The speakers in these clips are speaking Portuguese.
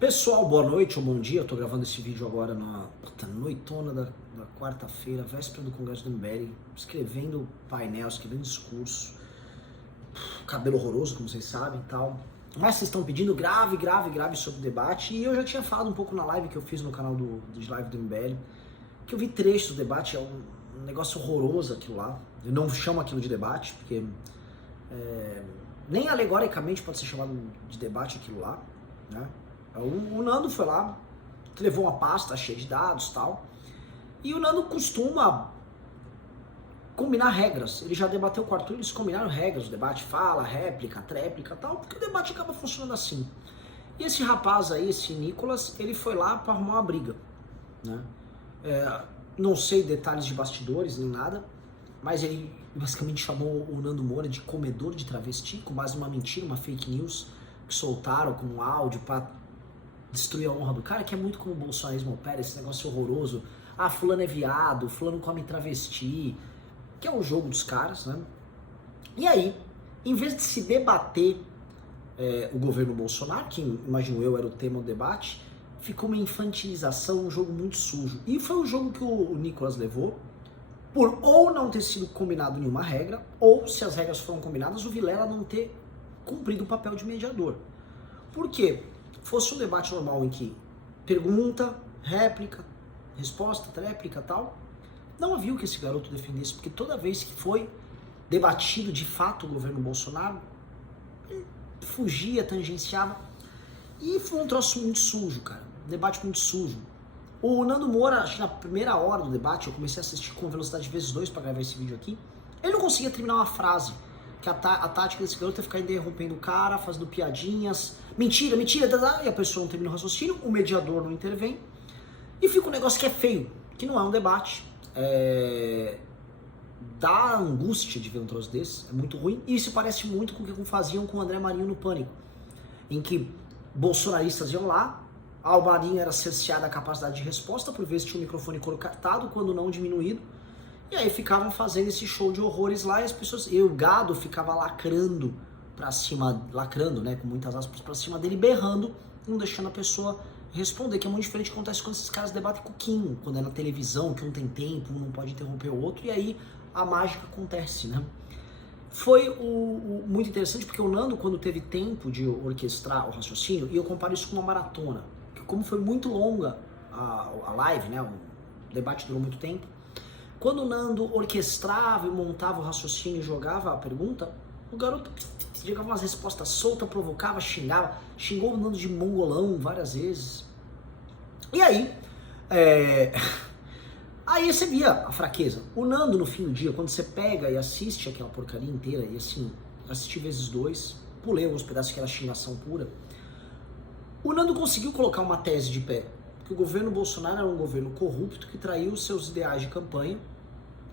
Pessoal, boa noite ou bom dia. Eu tô gravando esse vídeo agora na noitona da quarta-feira, véspera do Congresso do MBL, escrevendo painel, escrevendo discurso, cabelo horroroso, como vocês sabem e tal. Mas vocês estão pedindo grave sobre o debate, e eu já tinha falado um pouco na live que eu fiz no canal de live do MBL, que eu vi trechos do debate, é um negócio horroroso aquilo lá. Eu não chamo aquilo de debate, porque nem alegoricamente pode ser chamado de debate aquilo lá, né? O Nando foi lá, levou uma pasta cheia de dados e tal, e o Nando costuma combinar regras. Ele já debateu com o Arthur, eles combinaram regras do debate, fala, réplica, tréplica e tal, porque o debate acaba funcionando assim. E esse rapaz aí, esse Nicolas, ele foi lá para arrumar uma briga, né? Não sei detalhes de bastidores nem nada, mas ele basicamente chamou o Nando Moura de comedor de travesti, com base numa mentira, uma fake news que soltaram com um áudio para destruir a honra do cara, que é muito como o bolsonarismo opera, esse negócio horroroso. Ah, fulano é viado, fulano come travesti, que é o jogo dos caras, né? E aí, em vez de se debater o governo Bolsonaro, que imagino eu era o tema do debate, ficou uma infantilização, um jogo muito sujo. E foi o jogo que o Nicolas levou, por ou não ter sido combinado nenhuma regra, ou se as regras foram combinadas, o Vilela não ter cumprido o papel de mediador. Por quê? Fosse um debate normal em que pergunta, réplica, resposta, tréplica e tal, não havia o que esse garoto defendesse, porque toda vez que foi debatido de fato o governo Bolsonaro, fugia, tangenciava, e foi um troço muito sujo, cara, um debate muito sujo. O Nando Moura, acho que na primeira hora do debate, eu comecei a assistir com velocidade vezes 2 para gravar esse vídeo aqui, ele não conseguia terminar uma frase, que a tática desse garoto é ficar interrompendo o cara, fazendo piadinhas, mentira, e a pessoa não termina o raciocínio, o mediador não intervém, e fica um negócio que é feio, que não é um debate, dá angústia de ver um troço desse, é muito ruim, e isso parece muito com o que faziam com o André Marinho no Pânico, em que bolsonaristas iam lá, ao Marinho era cerceada a capacidade de resposta, por vezes tinha o microfone cortado, quando não diminuído, e aí ficavam fazendo esse show de horrores lá, e as pessoas, e o gado ficava lacrando pra cima, lacrando, né, com muitas aspas pra cima dele, berrando, não deixando a pessoa responder, que é muito diferente do que acontece quando esses caras debatem com o Kim, quando é na televisão, que um tem tempo, um não pode interromper o outro, e aí a mágica acontece, né. Foi muito interessante, porque o Nando, quando teve tempo de orquestrar o raciocínio, e eu comparo isso com uma maratona, que como foi muito longa a live, né, o debate durou muito tempo, quando o Nando orquestrava e montava o raciocínio e jogava a pergunta, o garoto jogava umas respostas soltas, provocava, xingou o Nando de mongolão várias vezes. E aí, aí você via a fraqueza. O Nando, no fim do dia, quando você pega e assiste aquela porcaria inteira, e assim, assisti vezes 2, pulei alguns pedaços que era xingação pura, o Nando conseguiu colocar uma tese de pé, que o governo Bolsonaro era um governo corrupto que traiu seus ideais de campanha,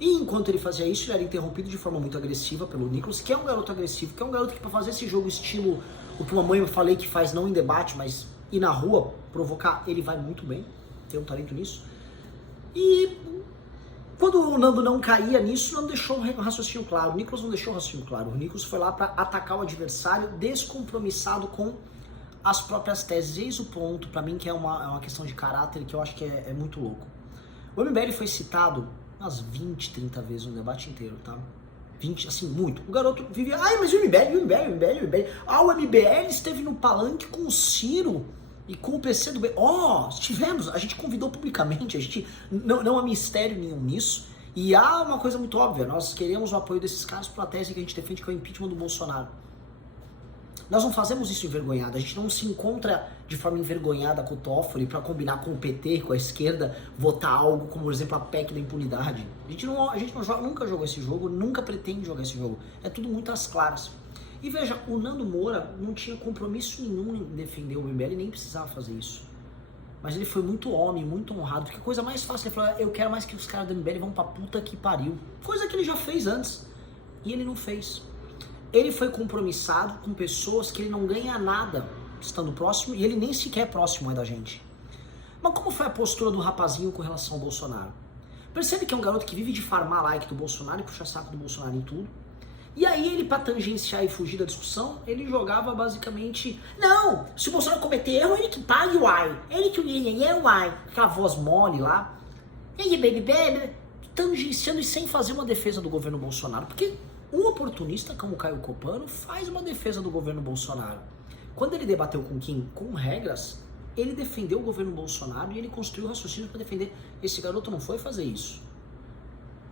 e enquanto ele fazia isso, ele era interrompido de forma muito agressiva pelo Nicolas, que é um garoto agressivo, que é um garoto que para fazer esse jogo estilo, o que uma mãe eu falei que faz não em debate, mas ir na rua, provocar, ele vai muito bem, tem um talento nisso. E quando o Nando não caía nisso, não deixou o raciocínio claro, o Nicolas não deixou o raciocínio claro, o Nicolas foi lá para atacar o adversário descompromissado com as próprias teses. Eis o ponto, pra mim, que é uma questão de caráter que eu acho que é muito louco. O MBL foi citado umas 20, 30 vezes no debate inteiro, tá? 20, assim, muito. O garoto vivia, mas o MBL. Ah, o MBL esteve no palanque com o Ciro e com o PC do B. Estivemos, a gente convidou publicamente, a gente não há mistério nenhum nisso. E há uma coisa muito óbvia, nós queremos o apoio desses caras pela tese que a gente defende, que é o impeachment do Bolsonaro. Nós não fazemos isso envergonhado, a gente não se encontra de forma envergonhada com o Toffoli para combinar com o PT, com a esquerda, votar algo como, por exemplo, a PEC da impunidade. A gente nunca jogou esse jogo, nunca pretende jogar esse jogo. É tudo muito às claras. E veja, o Nando Moura não tinha compromisso nenhum em defender o MBL, nem precisava fazer isso. Mas ele foi muito homem, muito honrado, porque a coisa mais fácil, ele falou, eu quero mais que os caras do MBL vão pra puta que pariu. Coisa que ele já fez antes, e ele não fez. Ele foi compromissado com pessoas que ele não ganha nada estando próximo, e ele nem sequer é próximo da gente. Mas como foi a postura do rapazinho com relação ao Bolsonaro? Percebe que é um garoto que vive de farmar like do Bolsonaro e puxar saco do Bolsonaro em tudo. E aí ele, pra tangenciar e fugir da discussão, ele jogava basicamente, não, se o Bolsonaro cometer erro, ele que pague o ai, ele que o ai, aquela voz mole lá, tangenciando e sem fazer uma defesa do governo Bolsonaro, porque um oportunista como o Caio Copano faz uma defesa do governo Bolsonaro. Quando ele debateu com Kim com regras, ele defendeu o governo Bolsonaro e ele construiu o raciocínio para defender. Esse garoto não foi fazer isso.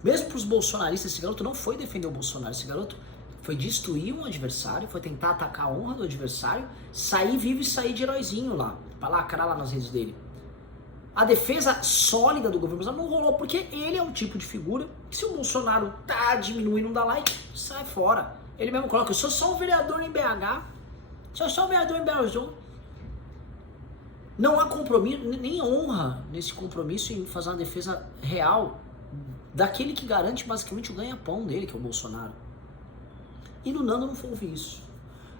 Mesmo para os bolsonaristas, esse garoto não foi defender o Bolsonaro, esse garoto foi destruir um adversário, foi tentar atacar a honra do adversário, sair vivo e sair de heróizinho lá, para lacrar lá nas redes dele. A defesa sólida do governo Bolsonaro não rolou, porque ele é um tipo de figura que se o Bolsonaro tá diminuindo, não dá like, sai fora. Ele mesmo coloca, eu sou só um vereador em BH, sou só um vereador em Belo Horizonte. Não há compromisso, nem honra nesse compromisso em fazer uma defesa real daquele que garante basicamente o ganha-pão dele, que é o Bolsonaro. E no Nando não houve isso.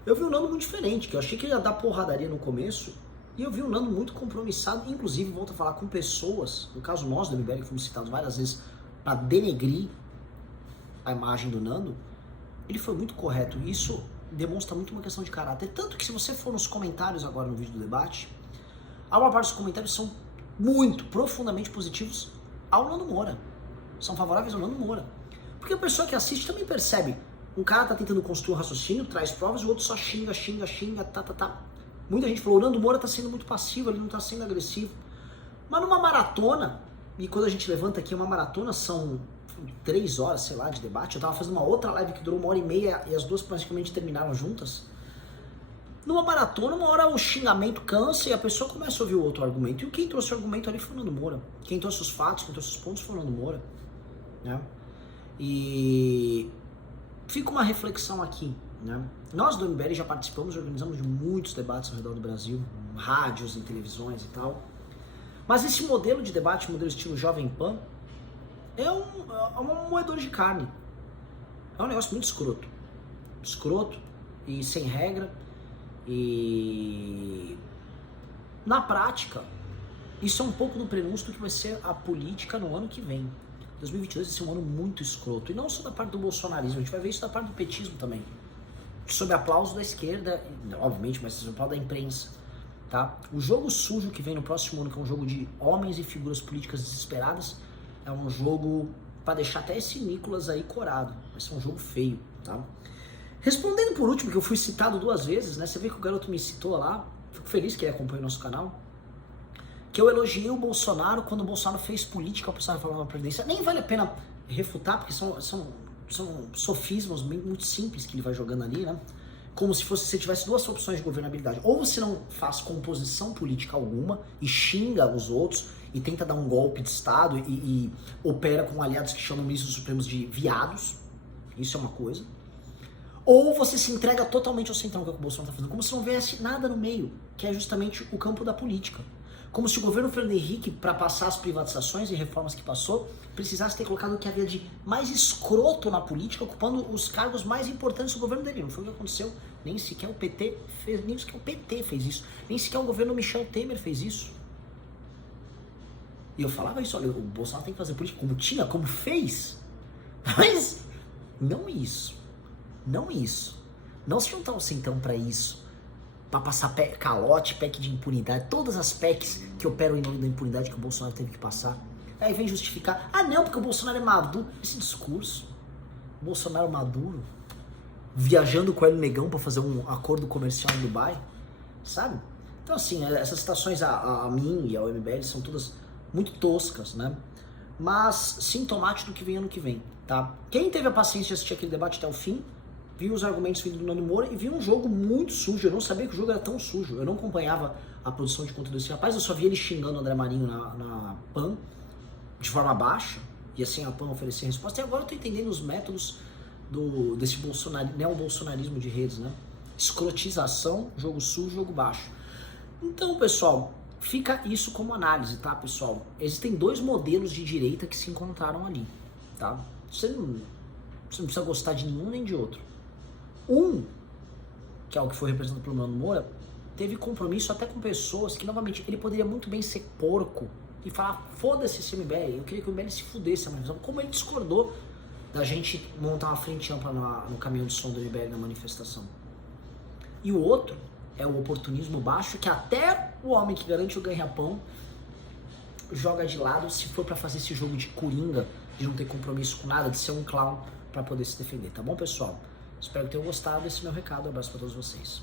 Eu vi o Nando muito diferente, que eu achei que ele ia dar porradaria no começo, e eu vi o Nando muito compromissado, inclusive, volto a falar, com pessoas, no caso nós do MBL, que fomos citados várias vezes, para denegrir a imagem do Nando, ele foi muito correto, e isso demonstra muito uma questão de caráter. Tanto que se você for nos comentários agora no vídeo do debate, a maior parte dos comentários são muito, profundamente positivos ao Nando Moura. São favoráveis ao Nando Moura. Porque a pessoa que assiste também percebe. Um cara tá tentando construir um raciocínio, traz provas, o outro só xinga, tá. Muita gente falou, o Nando Moura tá sendo muito passivo, ele não tá sendo agressivo. Mas numa maratona, e quando a gente levanta aqui uma maratona, são 3 horas, sei lá, de debate. Eu tava fazendo uma outra live que durou 1h30 e as duas praticamente terminaram juntas. Numa maratona, uma hora o xingamento cansa e a pessoa começa a ouvir o outro argumento. E quem trouxe o argumento ali foi o Nando Moura. Quem trouxe os fatos, quem trouxe os pontos foi o Nando Moura. Né? E fica uma reflexão aqui. Né? Nós do MBL já participamos e organizamos de muitos debates ao redor do Brasil, rádios, em televisões e tal. Mas esse modelo de debate, modelo estilo Jovem Pan, é um moedor de carne. É um negócio muito escroto. Escroto e sem regra. E na prática, isso é um pouco do prenúncio do que vai ser a política no ano que vem. 2022 vai ser um ano muito escroto. E não só da parte do bolsonarismo, a gente vai ver isso da parte do petismo também. Sob aplauso da esquerda, obviamente, mas sob aplauso da imprensa. Tá? O jogo sujo que vem no próximo ano, que é um jogo de homens e figuras políticas desesperadas, é um jogo para deixar até esse Nicolas aí corado. Vai ser um jogo feio, tá? Respondendo por último, que eu fui citado 2 vezes, né? Você vê que o garoto me citou lá, fico feliz que ele acompanha o nosso canal, que eu elogiei o Bolsonaro quando o Bolsonaro fez política ao precisar reformar a Previdência. Nem vale a pena refutar, porque são sofismas muito simples que ele vai jogando ali, né? Como se você tivesse 2 opções de governabilidade. Ou você não faz composição política alguma e xinga os outros e tenta dar um golpe de Estado e opera com aliados que chamam ministros supremos de viados. Isso é uma coisa. Ou você se entrega totalmente ao centrão, que é o que o Bolsonaro está fazendo, como se não houvesse nada no meio, que é justamente o campo da política. Como se o governo Fernando Henrique, para passar as privatizações e reformas que passou, precisasse ter colocado o que havia de mais escroto na política, ocupando os cargos mais importantes do governo dele. Não foi o que aconteceu. Nem sequer o PT fez, nem sequer o PT fez isso. Nem sequer o governo Michel Temer fez isso. E eu falava isso, olha, o Bolsonaro tem que fazer política como tinha, como fez. Mas não isso. Não isso. Não se juntar ao centrão pra isso. Pra passar calote, PEC de impunidade. Todas as PECs que operam em nome da impunidade que o Bolsonaro teve que passar. Aí vem justificar. Ah não, porque o Bolsonaro é maduro. Esse discurso. Bolsonaro maduro. Viajando com o Hélio Negão pra fazer um acordo comercial em Dubai. Sabe? Então assim, essas citações a mim e ao MBL são todas muito toscas, né? Mas sintomático do que vem ano que vem, tá? Quem teve a paciência de assistir aquele debate até o fim, viu os argumentos vindo do Nando Moura e viu um jogo muito sujo. Eu não sabia que o jogo era tão sujo. Eu não acompanhava a produção de conteúdo desse rapaz, eu só via ele xingando o André Marinho na PAN de forma baixa, e assim a PAN oferecia resposta. E agora eu tô entendendo os métodos desse neobolsonarismo de redes, né? Escrotização, jogo sujo, jogo baixo. Então, pessoal, fica isso como análise, tá, pessoal? Existem 2 modelos de direita que se encontraram ali, tá? Você não precisa gostar de nenhum nem de outro. Um, que é o que foi representado pelo Nando Moura, teve compromisso até com pessoas que, novamente, ele poderia muito bem ser porco e falar, foda-se esse MBL, eu queria que o MBL se fudesse, mas como ele discordou da gente montar uma frente ampla no caminhão de som do MBL na manifestação. E o outro é o oportunismo baixo, que até o homem que garante o ganha-pão joga de lado se for pra fazer esse jogo de coringa, de não ter compromisso com nada, de ser um clown pra poder se defender, tá bom, pessoal? Espero que tenham gostado, esse é o meu recado, um abraço pra todos vocês.